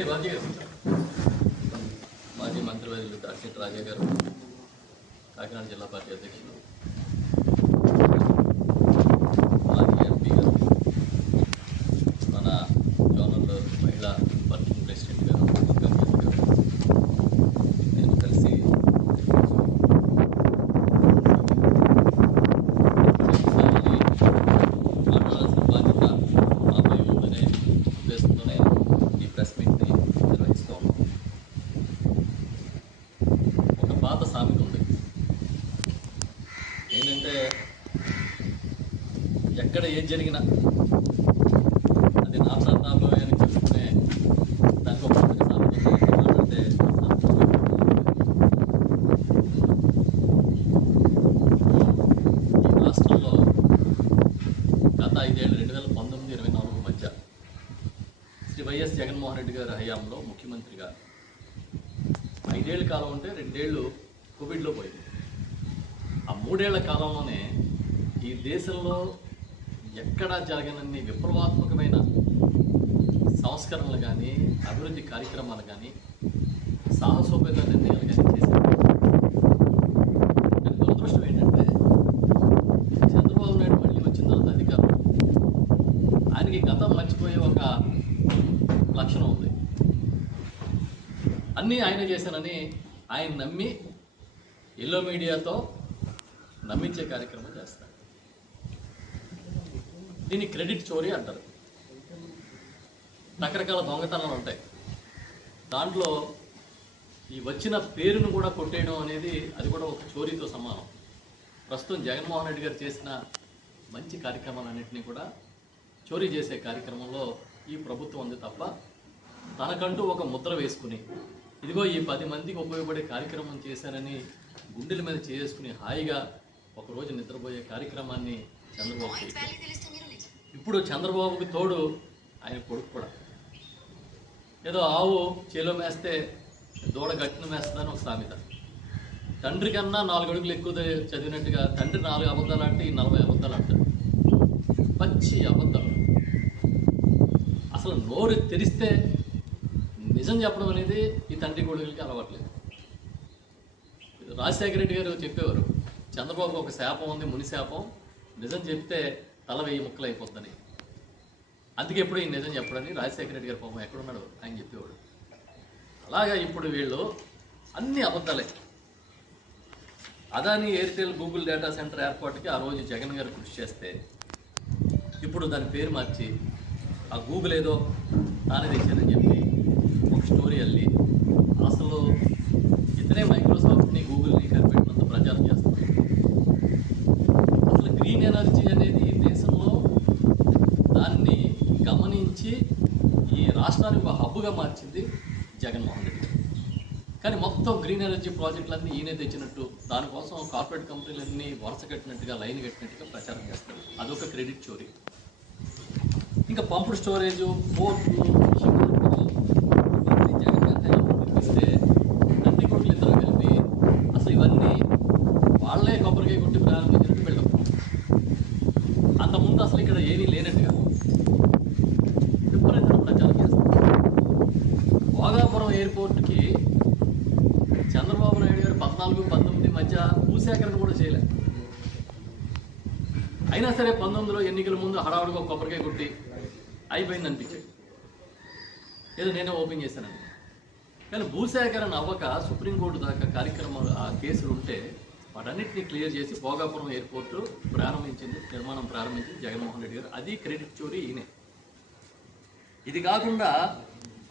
రండి బాజీ గారు మాజీ మంత్రివర్యులు దాక్షిత్ రాజా గారు కాకినాడ జిల్లా పార్టీ అధ్యక్షులు మాజీ ఎంపీ గారు మన జోనల్ మహిళా వర్కింగ్ ప్రెసిడెంట్ గారు గంగేష్ గారు నేను కలిసి మాట్లాడాల్సిన బాధ్యత మాపై ఉందనే ఉద్దేశంతోనే ఈ ప్రెస్ మీట్ని నిర్వహిస్తూ ఉన్నాం ఒక పాత సామెత ఉంది ఏంటంటే ఎక్కడ ఏం జరిగినా అది నా ప్రాంతాల్లో అని చెప్పుకునే దానికి ఒక మాట్లాడితే ఈ రాష్ట్రంలో గత ఐదేళ్ళు రెండు వేల పంతొమ్మిది ఇరవై నాలుగు మధ్య శ్రీ వైఎస్ జగన్మోహన్ రెడ్డి గారి హయాంలో ముఖ్యమంత్రిగా ఐదేళ్ళ కాలం ఉంటే రెండేళ్ళు కోవిడ్లో పోయింది. ఆ మూడేళ్ళ కాలంలోనే ఈ దేశంలో ఎక్కడా జరగనన్ని విప్లవాత్మకమైన సంస్కరణలు కానీ అభివృద్ధి కార్యక్రమాలు కానీ సాహసోపేత నిర్ణయాలు కానీ చేశారు. దురదృష్టం ఏంటంటే చంద్రబాబు నాయుడు మళ్ళీ వచ్చిన తర్వాత అధికారం. ఆయనకి గతం మర్చిపోయే ఒక లక్షణం ఉంది. అన్నీ ఆయన చేశానని ఆయన నమ్మి ఎల్లో మీడియాతో నమ్మించే కార్యక్రమం చేస్తాడు. దీన్ని క్రెడిట్ చోరీ అంటారు. రకరకాల దొంగతనాలు ఉంటాయి. దాంట్లో ఈ వచ్చిన పేరును కూడా కొట్టేయడం అనేది అది కూడా ఒక చోరీతో సమానం. ప్రస్తుతం జగన్మోహన్ రెడ్డి గారు చేసిన మంచి కార్యక్రమాలన్నింటినీ కూడా చోరీ చేసే కార్యక్రమంలో ఈ ప్రభుత్వం ఉంది తప్ప తనకంటూ ఒక ముద్ర వేసుకుని ఇదిగో ఈ పది మందికి ఉపయోగపడే కార్యక్రమం చేశానని గుండెల మీద చేసుకుని హాయిగా ఒకరోజు నిద్రపోయే కార్యక్రమాన్ని చంద్రబాబు ఇప్పుడు చంద్రబాబుకి తోడు ఆయన కొడుకు కూడా. ఏదో ఆవు చేలో మేస్తే దూడ గట్టిన మేస్తుందని ఒక సామెత. తండ్రి కన్నా నాలుగు అడుగులు ఎక్కువ చదివినట్టుగా తండ్రి నాలుగు అబద్ధాలు అంటే ఈ నలభై అబద్ధాలు అంటారు పచ్చి అబద్ధాలు. అసలు నోరు తెరిస్తే నిజం చెప్పడం అనేది ఈ తండ్రి కొడుకులకి అలవాట్లేదు. రాజశేఖర రెడ్డి గారు చెప్పేవారు చంద్రబాబు ఒక శాపం ఉంది ముని శాపం. నిజం చెప్తే తల వేయి ముక్కలు అయిపోద్దని అందుకే ఎప్పుడు ఈ నిజం చెప్పడని రాజశేఖర రెడ్డి గారు పాపం ఎక్కడున్నాడు ఆయన చెప్పేవాడు. అలాగా ఇప్పుడు వీళ్ళు అన్ని అబద్ధాలే. Adani Airtel Google data centre ఏర్పాటుకి ఆ రోజు జగన్ గారు కృషి చేస్తే ఇప్పుడు దాని పేరు మార్చి ఆ గూగుల్ ఏదో తానే తెచ్చానని చెప్పి ఒక స్టోరీ అల్లి అసలు ఇతనే మైక్రోసాఫ్ట్ని గూగుల్ని కనిపెట్టినంత ప్రచారం చేస్తున్నారు అసలు గ్రీన్ ఎనర్జీ అనేది ఈ దేశంలో దాన్ని గమనించి ఈ రాష్ట్రానికి ఒక హబ్బుగా మార్చింది జగన్మోహన్ రెడ్డి. కానీ మొత్తం గ్రీన్ ఎనర్జీ ప్రాజెక్టులన్నీ ఈయనే తెచ్చినట్టు దానికోసం కార్పొరేట్ కంపెనీలన్నీ వరుస కట్టినట్టుగా లైన్ కట్టినట్టుగా ప్రచారం చేస్తారు అదొక క్రెడిట్ చోరీ ఇంకా పంపుడు స్టోరేజ్ పోర్టు ఫిషింగ్ హార్బర్లు ఇవన్నీ జగన్ గారి హయాంలో నిర్మిస్తే తండ్రి కొడుకులు ఇద్దరు కలిపి అసలు ఇవన్నీ వాళ్ళే కొబ్బరికాయ కొట్టి ప్రారంభించినట్టు బిల్డప్ అంతకుముందు అసలు ఇక్కడ ఏమీ లేనట్టుగా విపరీతమైన ప్రచారం చేస్తారు భోగాపురం చంద్రబాబు నాయుడు గారు పద్నాలుగు పంతొమ్మిది మధ్య భూసేకరణ కూడా చేయలేదు. అయినా సరే పంతొమ్మిదిలో ఎన్నికల ముందు హడావుడిగా కొబ్బరికాయ కొట్టి అయిపోయింది అనిపించాడు. ఏదో నేనే ఓపెన్ చేశానని కానీ భూసేకరణ అవ్వక సుప్రీంకోర్టు దాకా కార్యక్రమాలు ఆ కేసులు ఉంటే వాటన్నిటిని క్లియర్ చేసి భోగాపురం ఎయిర్పోర్టు ప్రారంభించింది నిర్మాణం ప్రారంభించింది జగన్మోహన్ రెడ్డి గారు. అది క్రెడిట్ చోరీ ఈయనే. ఇది కాకుండా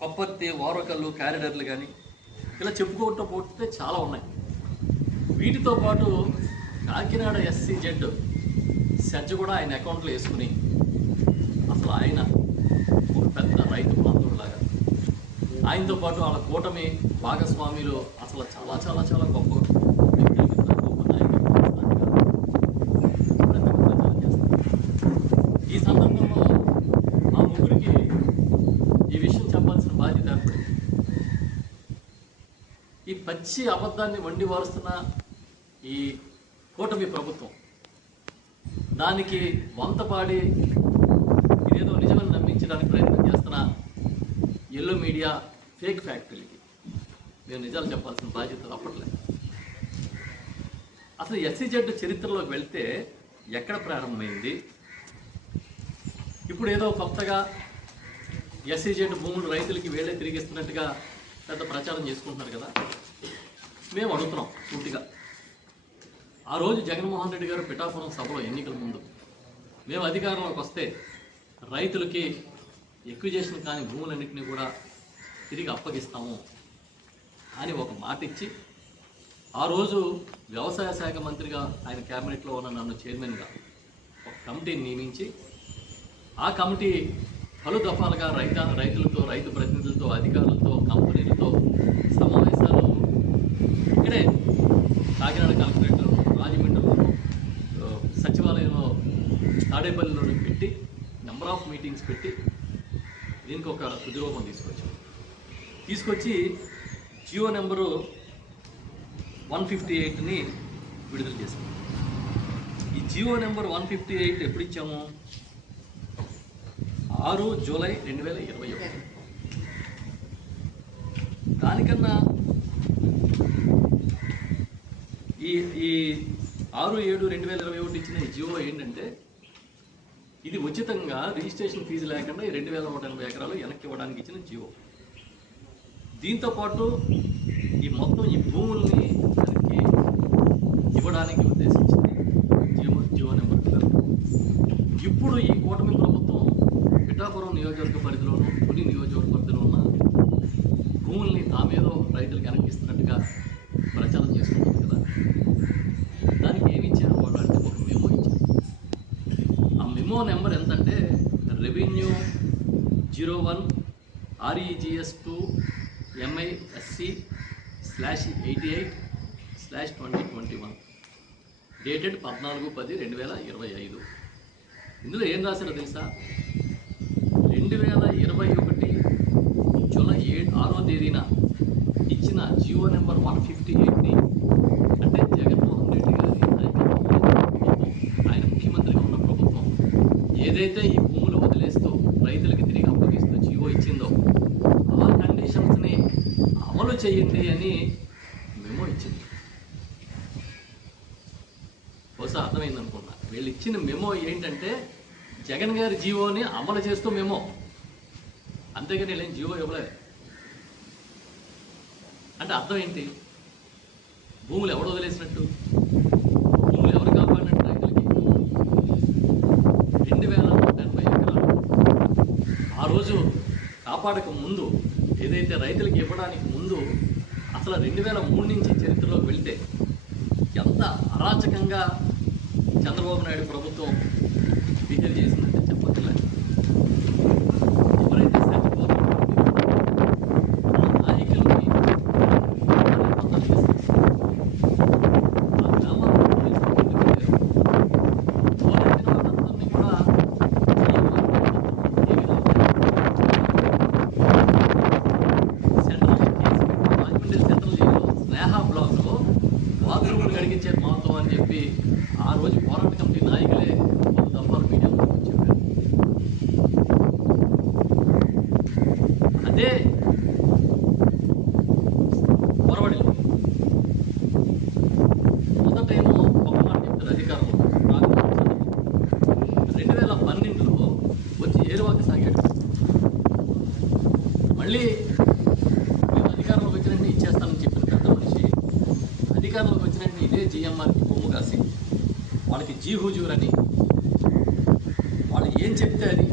కొప్పర్తి ఓరకల్లు క్యారిడర్లు కానీ ఇలా చెప్పుకుంటూ పోతే చాలా ఉన్నాయి. వీటితో పాటు కాకినాడ ఎస్సీ జెడ్ సెజ్ కూడా ఆయన అకౌంట్లో వేసుకుని అసలు ఆయన ఒక పెద్ద రైతు బాంధవులాగా ఆయనతో పాటు వాళ్ళ కూటమి భాగస్వాములు అసలు చాలా చాలా చాలా గొప్ప వ్యక్తులు కింద, గొప్ప నాయకులు కింద ప్రతి ఒక్కరు ప్రచారం చేస్తారు. ఈ సందర్భంలో ఆ ముగ్గురికి ఈ విషయం చెప్పాల్సిన బాధ్యత ఏర్పడింది ఈ పచ్చి అబద్ధాన్ని వండి వారుస్తున్న ఈ కూటమి ప్రభుత్వం దానికి వంతపాడి ఇదేదో నిజమని నమ్మించడానికి ప్రయత్నం చేస్తున్న ఎల్లో మీడియా ఫేక్ ఫ్యాక్టరీకి. మేము నిజాలు చెప్పాల్సిన బాధ్యత అప్పట్లేదు అసలు ఎస్సీజెడ్ చరిత్రలోకి వెళ్తే ఎక్కడ ప్రారంభమైంది? ఇప్పుడు ఏదో కొత్తగా ఎస్సీజెడ్ భూములు రైతులకి వేళ్ళే తిరిగిస్తున్నట్టుగా పెద్ద ప్రచారం చేసుకుంటున్నారు కదా. మేము అడుగుతున్నాం పూర్తిగా. ఆ రోజు జగన్మోహన్ రెడ్డి గారు పిఠాపురం సభలో ఎన్నికల ముందు మేము అధికారంలోకి వస్తే రైతులకి ఎక్విజేషన్ కాని భూములన్నింటినీ కూడా తిరిగి అప్పగిస్తాము అని ఒక మాట ఇచ్చి ఆ రోజు వ్యవసాయ శాఖ మంత్రిగా ఆయన క్యాబినెట్లో ఉన్న నన్ను చైర్మన్గా ఒక కమిటీని నియమించి ఆ కమిటీ పలు దఫాలుగా రైత రైతులతో రైతు ప్రతినిధులతో అధికారులతో కంపెనీలతో సమావేశాలు ఇక్కడే కాకినాడ కలెక్టరేట్లో రాజమండ్రిలో ఆ, సచివాలయంలో తాడేపల్లిలోని పెట్టి నెంబర్ ఆఫ్ మీటింగ్స్ పెట్టి దీనికి ఒక తుదిరూపం తీసుకొచ్చాం. తీసుకొచ్చి జియో నెంబరు వన్ ఫిఫ్టీ ఎయిట్ని విడుదల చేశాం. ఈ Jio number one fifty eight ఎప్పుడు ఇచ్చాము ఆరు జూలై రెండు వేల ఇరవై ఒకటి. దానికన్నా ఈ ఈ ఆరు ఏడు రెండు వేల ఇరవై ఒకటి ఇచ్చిన ఈ జియో ఏంటంటే ఇది ఉచితంగా రిజిస్ట్రేషన్ ఫీజు లేకుండా ఈ రెండు వేల నూట ఎనభై ఎకరాలు వెనక్కి ఇవ్వడానికి ఇచ్చిన జీవో. దీంతో పాటు ఈ మొత్తం ఈ భూముల్ని వెనక్కి ఇవ్వడానికి ఉద్దేశించింది జీవో జీవో నెంబర్ ఇప్పుడు ఈ కూటమి ప్రభుత్వం పిఠాపురం నియోజకవర్గ పరిధిలోను పులి నియోజకవర్గ పరిధిలో ఉన్న భూముల్ని తామేదో రైతులకు వెనక్కిస్తున్నట్టుగా ప్రచారం చేసుకుంటుంది కదా దానికి ఏమి ఇచ్చారు వాళ్ళు అంటే ఒక మెమో ఇచ్చారు ఆ మెమో నెంబర్ ఎంతంటే revenue zero one REGS two MISC slash eighty eight slash twenty twenty one. Dated పద్నాలుగు పది రెండు వేల ఇరవై ఐదు. ఇందులో ఏం రాశారో తెలుసా? రెండు వేల ఇరవై ఒకటి జూలై ఏడు ఆరో తేదీన ఇచ్చిన G O number one fifty ఎయిట్ని అంటే జగన్మోహన్ రెడ్డి గారి ఆయన ముఖ్యమంత్రిగా ఉన్న ప్రభుత్వం ఏదైతే ఈ భూములు వదిలేస్తూ రైతులకి తిరిగి అప్పగిస్తూ జియో ఇచ్చిందో ఆ కండిషన్స్ని అమలు చేయండి అని మెమో ఇచ్చింది. బహుశా అర్థమైంది అనుకున్నా వీళ్ళు ఇచ్చిన మెమో ఏంటంటే జగన్ గారి జీవోని అమలు చేస్తూ మెమో. అంతేగాని వీళ్ళేం జీవో ఇవ్వలేదు అంటే అర్థం ఏంటి? భూములు ఎవడో వదిలేసినట్టు? భూములు ఎవరు కాపాడినట్టు రైతులకి? రెండు వేల ఎనభై ఎకరాలు. ఆ రోజు కాపాడక ముందు ఏదైతే రైతులకి ఇవ్వడానికి ముందు అసలు రెండు వేల మూడు నుంచి చరిత్రలోకి వెళ్తే ఎంత అరాచకంగా చంద్రబాబు నాయుడు ప్రభుత్వం బిహేవ్ చేసింది చెప్పట్లేదు ఎవరైతే చనిపోతారో ఆ నాయకుల్ని నిబంధనలు చేస్తారు. ఆ గ్రామాల్లో పోలీసులు పెట్టారు. పోలీసులు వాళ్ళందరినీ కూడా సెంట్రల్ కేసు పెట్టి రాజమండ్రి సెంట్రల్ జైల్లో స్నేహ బ్లాక్లో బాత్రూములు కడిగించారు మాతో అని చెప్పి ఆ రోజు పోరాట కమిటీ నాయకులే ఒక దఫాలు మీడియాలో చెప్పారు అదే మొదట మొదటేమో ఒక మాట చెప్తారు అధికారంలో రెండు వేల పన్నెండులో వచ్చి ఏరువాకి సాగాడు. మళ్ళీ మేము అధికారంలోకి వచ్చినట్టు ఇచ్చేస్తానని చెప్పిన పెద్ద మనిషి అధికారంలోకి వచ్చినట్టు ఇదే జిఎంఆర్కి భూము కాసి వాళ్ళకి జీ హుజూర్ అని వాళ్ళు ఏం చెప్తే అది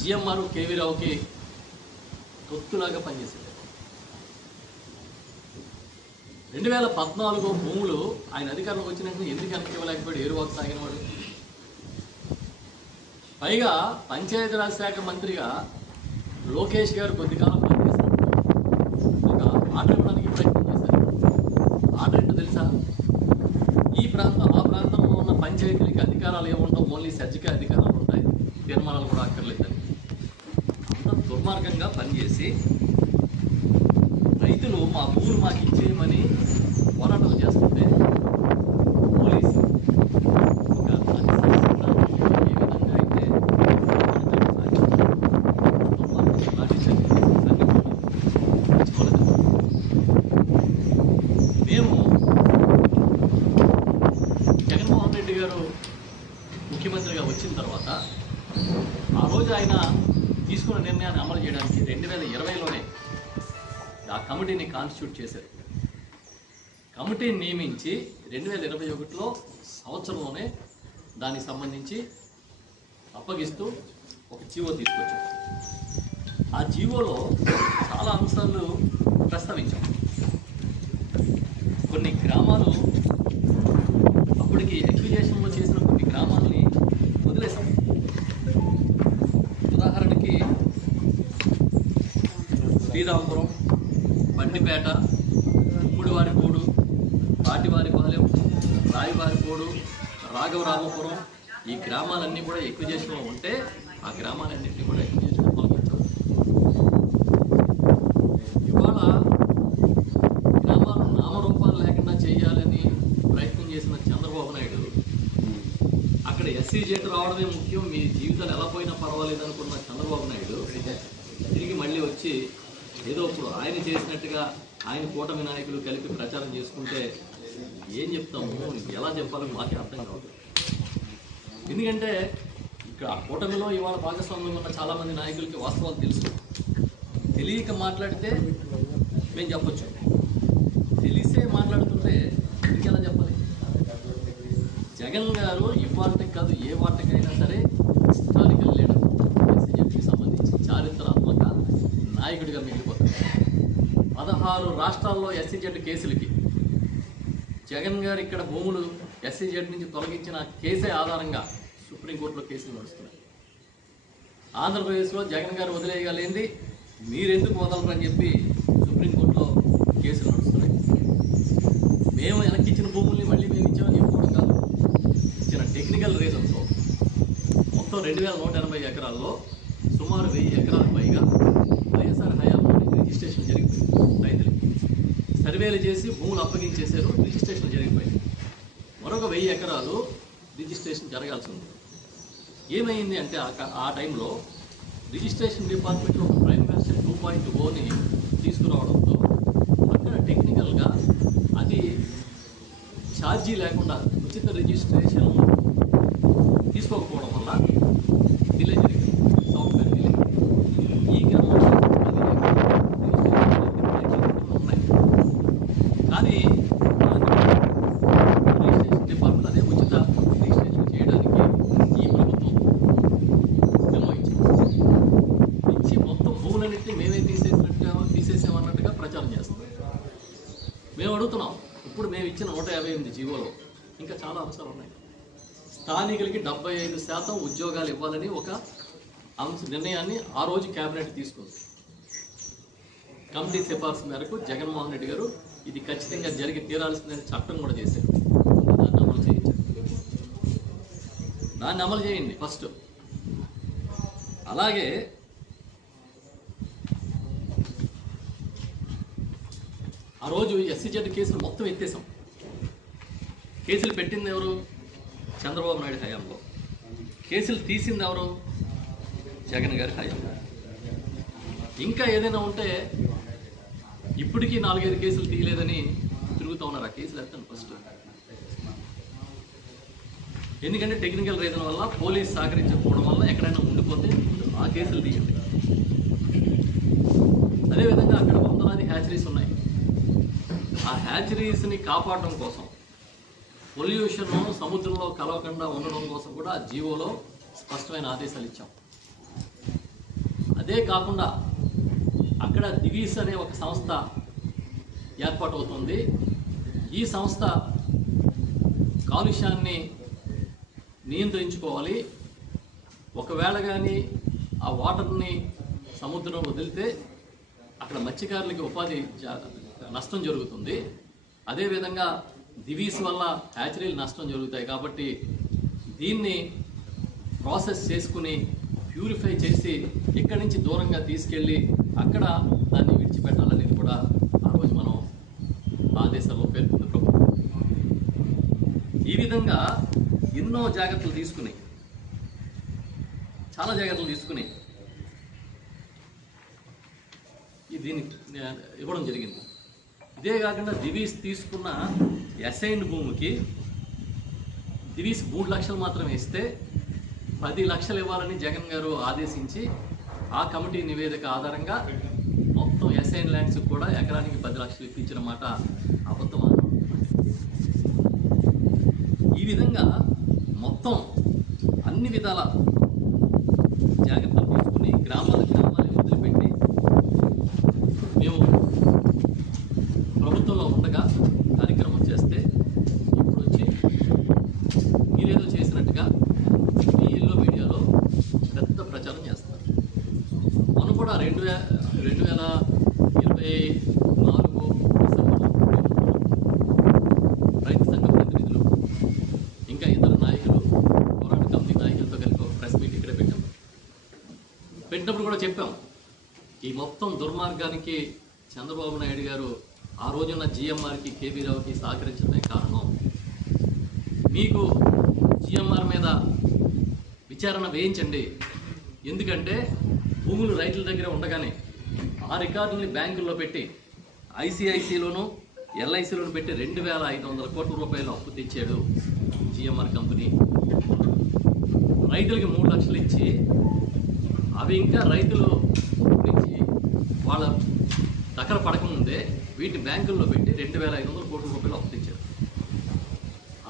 జిఎంఆర్ కేవీ రావుకి తొత్తులాగా పనిచేసేది రెండు వేల పద్నాలుగు భూములు ఆయన అధికారంలోకి వచ్చినట్టు ఎందుకు వెనక్కి ఇవ్వలేకపోయాడు? ఏరువాకు సాగినవాడు పైగా పంచాయతీరాజ్ శాఖ మంత్రిగా లోకేష్ గారు కొద్ది కాలం పనిచేశారు. ఒక ఇవ్వడానికి ప్రయత్నం చేశారు. ఆర్డర్ ఏంటో తెలుసా? ఈ ప్రాంతం ఆ ప్రాంతంలో ఉన్న పంచాయతీలకి అధికారాలు ఏముండవు? ఓన్లీ సర్జికల్ అధికారాలు ఉంటాయి. తీర్మానాలు కూడా అక్కర్లేదని అంత దుర్మార్గంగా పనిచేసి రైతులు మా భూములు మాకు ఇచ్చేయమని పోరాటాలు చేస్తుంటే పోలీసు ఒక అతిశయిస్తున్న ఏ విధంగా అయితే దుర్మార్గం. రోజు ఆయన తీసుకున్న నిర్ణయాన్ని అమలు చేయడానికి రెండు వేల ఇరవైలోనే ఆ కమిటీని కాన్స్టిట్యూట్ చేశారు. కమిటీని నియమించి రెండు వేల ఇరవై ఒకటిలో సంవత్సరంలోనే దానికి సంబంధించి అప్పగిస్తూ ఒక జీవో తీసుకొచ్చాం ఆ జీవోలో చాలా అంశాలు ప్రస్తావించాం కొన్ని గ్రామాలు అప్పటికి ఎక్విజేషన్లో చేసిన కొన్ని గ్రామాలని వదిలేసాం ఉదాహరణకి శ్రీరాంపురం బండిపేట ఉమ్మిడివారిపోడు పాటివారిపాలెం రాయివారిపూడు రాఘవరామపురం ఈ గ్రామాలన్నీ కూడా ఎక్కువ ఎక్విజేషన్లో ఉంటే ఆ గ్రామాలన్నింటినీ కూడా ఎక్విజేషన్ తొలగించాం ఇవాళ గ్రామాలు నామరూపాలు లేకుండా చేయాలని ప్రయత్నం చేసిన చంద్రబాబు నాయుడు అక్కడ ఎస్సీ జెట్ రావడమే ముఖ్యం మీ జీవితాలు ఎలా పోయినా పర్వాలేదు అనుకున్న చంద్రబాబు నాయుడు తిరిగి మళ్ళీ వచ్చి ఏదో ఇప్పుడు ఆయన చేసినట్టుగా ఆయన కూటమి నాయకులు కలిపి ప్రచారం చేసుకుంటే ఏం చెప్తాము ఎలా చెప్పాలో మాకే అర్థం కావట్లేదు. ఎందుకంటే ఇక్కడ కూటమిలో ఇవాళ భాగస్వామ్యం ఉన్న చాలా మంది నాయకులకి వాస్తవాలు తెలుసు. తెలియక మాట్లాడితే మేము చెప్పొచ్చు. తెలిసే మాట్లాడుతుంటే ఇంకెలా చెప్పాలి? జగన్ గారు ఈ ఇవాళకి కాదు ఏ వాటికైనా సరే హిస్టారికల్ లీడర్ ఎస్సీజెడ్కి సంబంధించి చారిత్రాత్మక నాయకుడిగా మీ పదహారు రాష్ట్రాల్లో ఎస్సీజెడ్ కేసులకి. జగన్ గారు ఇక్కడ భూములు ఎస్సీజెడ్ నుంచి తొలగించిన కేసే ఆధారంగా సుప్రీంకోర్టులో కేసులు నడుస్తున్నాయి. ఆంధ్రప్రదేశ్లో జగన్ గారు వదిలేయగలిగింది మీరెందుకు వదలరు అని చెప్పి సుప్రీంకోర్టులో కేసులు నడుస్తున్నాయి. మేము వెనక్కి ఇచ్చిన భూముల్ని మళ్ళీ మేము ఇచ్చామని చెప్పుకోవడం కాదు. ఇచ్చిన టెక్నికల్ రీజన్తో మొత్తం రెండు వేల నూట ఎనభై ఎకరాల్లో సుమారు వెయ్యి ఎకరాలకు పైగా రిజిస్ట్రేషన్ జరిగిపోయింది రైతులకి. సర్వేలు చేసి భూములు అప్పగించేశారు రిజిస్ట్రేషన్ జరిగిపోయింది. మరొక వెయ్యి ఎకరాలు రిజిస్ట్రేషన్ జరగాల్సి ఉంది. ఏమైంది అంటే ఆ టైంలో రిజిస్ట్రేషన్ డిపార్ట్మెంట్లో ఒక ప్రైమ్ మినిస్టర్ టూ పాయింట్ ఓని తీసుకురావడంతో అక్కడ టెక్నికల్గా అది ఛార్జీ లేకుండా ఉచిత రిజిస్ట్రేషన్ తీసుకోకపోవడం వల్ల డిలే జరిగింది సాఫ్ట్వేర్ డిలే ఈ క్రమంలో అది లేకుండా రిజిస్ట్రేషన్ ఉన్నాయి కానీ రిజిస్ట్రేషన్ డిపార్ట్మెంట్ అదే ఉచిత రిజిస్ట్రేషన్ చేయడానికి ఈ ప్రభుత్వం మెమో ఇచ్చింది ఇచ్చి మొత్తం భూములన్నింటినీ మేమే తీసేసినట్టుగా తీసేసామన్నట్టుగా ప్రచారం చేస్తాం మేము అడుగుతున్నాం ఇప్పుడు మేము ఇచ్చిన నూట యాభై ఎనిమిది జీవోలో ఇంకా చాలా అంశాలు ఉన్నాయి. స్థానికులకి డెబ్బై ఐదు శాతం ఉద్యోగాలు ఇవ్వాలని ఒక అంశ నిర్ణయాన్ని ఆ రోజు కేబినెట్ తీసుకుంది. కమిటీ సిఫార్సు మేరకు జగన్మోహన్ రెడ్డి గారు ఇది ఖచ్చితంగా జరిగి తీరాల్సిందని చట్టం కూడా చేశారు. దాన్ని అమలు చేయించారు. దాన్ని అమలు చేయండి ఫస్ట్. అలాగే ఆ రోజు ఎస్సీజెడ్ కేసులు మొత్తం ఎత్తేసాం. కేసులు పెట్టింది ఎవరు? చంద్రబాబు నాయుడు హయాంలో. కేసులు తీసింది ఎవరు? జగన్ గారి హయాంలో. ఇంకా ఏదైనా ఉంటే ఇప్పటికీ నాలుగైదు కేసులు తీయలేదని తిరుగుతూ ఉన్నారు. ఆ కేసులు ఎత్తాను ఫస్ట్ ఎందుకంటే టెక్నికల్ రీజన్ వల్ల పోలీస్ సహకరించకపోవడం వల్ల ఎక్కడైనా ఉండిపోతే ఆ కేసులు తీయండి. అదేవిధంగా అక్కడ వందలాది హ్యాచరీస్ ఉన్నాయి. ఆ హ్యాచరీస్ని కాపాడడం కోసం పొల్యూషన్ సముద్రంలో కలవకుండా ఉండడం కోసం కూడా జీవోలో స్పష్టమైన ఆదేశాలు ఇచ్చాం. అదే కాకుండా అక్కడ దివీస్ అనే ఒక సంస్థ ఏర్పాటు అవుతుంది ఈ సంస్థ కాలుష్యాన్ని నియంత్రించుకోవాలి. ఒకవేళ కానీ ఆ వాటర్ని సముద్రం వదిలితే అక్కడ మత్స్యకారులకి ఉపాధి నష్టం జరుగుతుంది. అదేవిధంగా దివీస్ వల్ల హ్యాచరీలు నష్టం జరుగుతాయి కాబట్టి దీన్ని ప్రాసెస్ చేసుకుని ప్యూరిఫై చేసి ఇక్కడి నుంచి దూరంగా తీసుకెళ్ళి అక్కడ దాన్ని విడిచిపెట్టాలనేది కూడా ఆ రోజు మనం ఆదేశాల్లో పేర్కొంది ప్రభుత్వం. ఈ విధంగా ఎన్నో జాగ్రత్తలు తీసుకుని చాలా జాగ్రత్తలు తీసుకుని దీన్ని ఇవ్వడం జరిగింది. ఇదే కాకుండా దివీస్ తీసుకున్న అసైన్డ్ భూమికి దివీస్ మూడు లక్షలు మాత్రమే ఇస్తే పది లక్షలు ఇవ్వాలని జగన్ గారు ఆదేశించి ఆ కమిటీ నివేదిక ఆధారంగా మొత్తం ఎస్ఐన్ ల్యాండ్స్ కూడా ఎకరానికి పది లక్షలు ఇప్పించిన మాట అబద్ధమా ఈ విధంగా మొత్తం అన్ని విధాల జాగ్రత్తలు తీసుకుని గ్రామాల గ్రామాలు వదిలిపెట్టి మేము ప్రభుత్వంలో ఉండగా కార్యక్రమం చేస్తే ఇప్పుడు వచ్చి మీరేదో చేసినట్టుగా మీ ఇల్లు మీడియాలో పెద్ద ప్రచారం చేస్తారు మొన్న కూడా రెండు వే రెండు వేల ఇరవై నాలుగు రైతు సంఘ ప్రతినిధులు ఇంకా ఇతర నాయకులు పోరాట కమిటీ నాయకులతో కలిపి ఒక ప్రెస్ మీట్ ఇక్కడ పెట్టాం. పెట్టినప్పుడు కూడా చెప్పాం ఈ మొత్తం దుర్మార్గానికి చంద్రబాబు నాయుడు గారు ఆ రోజున్న జిఎంఆర్కి కేబీ రావుకి సహకరించడమే కారణం. మీకు జిఎంఆర్ మీద విచారణ వేయించండి. ఎందుకంటే భూములు రైతుల దగ్గర ఉండగానే ఆ రికార్డుల్ని బ్యాంకుల్లో పెట్టి ఐసిఐసిలోను ఎల్ఐసిలోను పెట్టి రెండు వేల ఐదు వందల కోట్ల రూపాయలు అప్పు తెచ్చాడు జిఎంఆర్ కంపెనీ. రైతులకి మూడు లక్షలు ఇచ్చి అవి ఇంకా రైతులు నుంచి వాళ్ళ దగ్గర పడకముందే వీటిని బ్యాంకుల్లో పెట్టి రెండు వేల ఐదు వందల కోట్ల రూపాయలు అప్పు తెచ్చారు.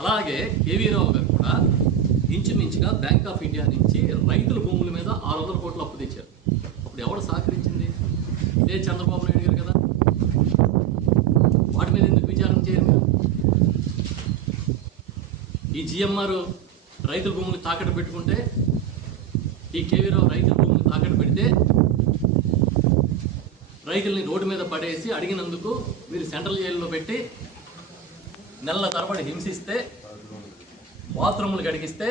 అలాగే కేవీ రావు గారు కూడా ఇంచుమించుగా బ్యాంక్ ఆఫ్ ఇండియా నుంచి రైతుల భూముల మీద ఆరు వందల కోట్లు అప్పు తెచ్చారు. ఎవరు సహకరించింది? ఇదే చంద్రబాబు నాయుడు గారు కదా? వాటి మీద ఎందుకు విచారణ చేయరు? మీరు ఈ జిఎంఆర్ రైతుల భూములు తాకట్టు పెట్టుకుంటే ఈ కేవీరావు రైతుల భూములు తాకట్టు పెడితే రైతుల్ని రోడ్డు మీద పడేసి అడిగినందుకు మీరు సెంట్రల్ జైల్లో పెట్టి నెలల తరబడి హింసిస్తే బాత్రూములు గడిగిస్తే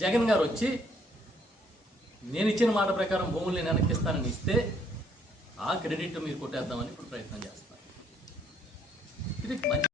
జగన్ గారు వచ్చి నేను ఇచ్చిన మాట ప్రకారం భూములు నేను వెనక్కిస్తానని ఇస్తే ఆ క్రెడిట్ మీరు కొట్టేద్దామని ఇప్పుడు ప్రయత్నం చేస్తాను ఇది మంచి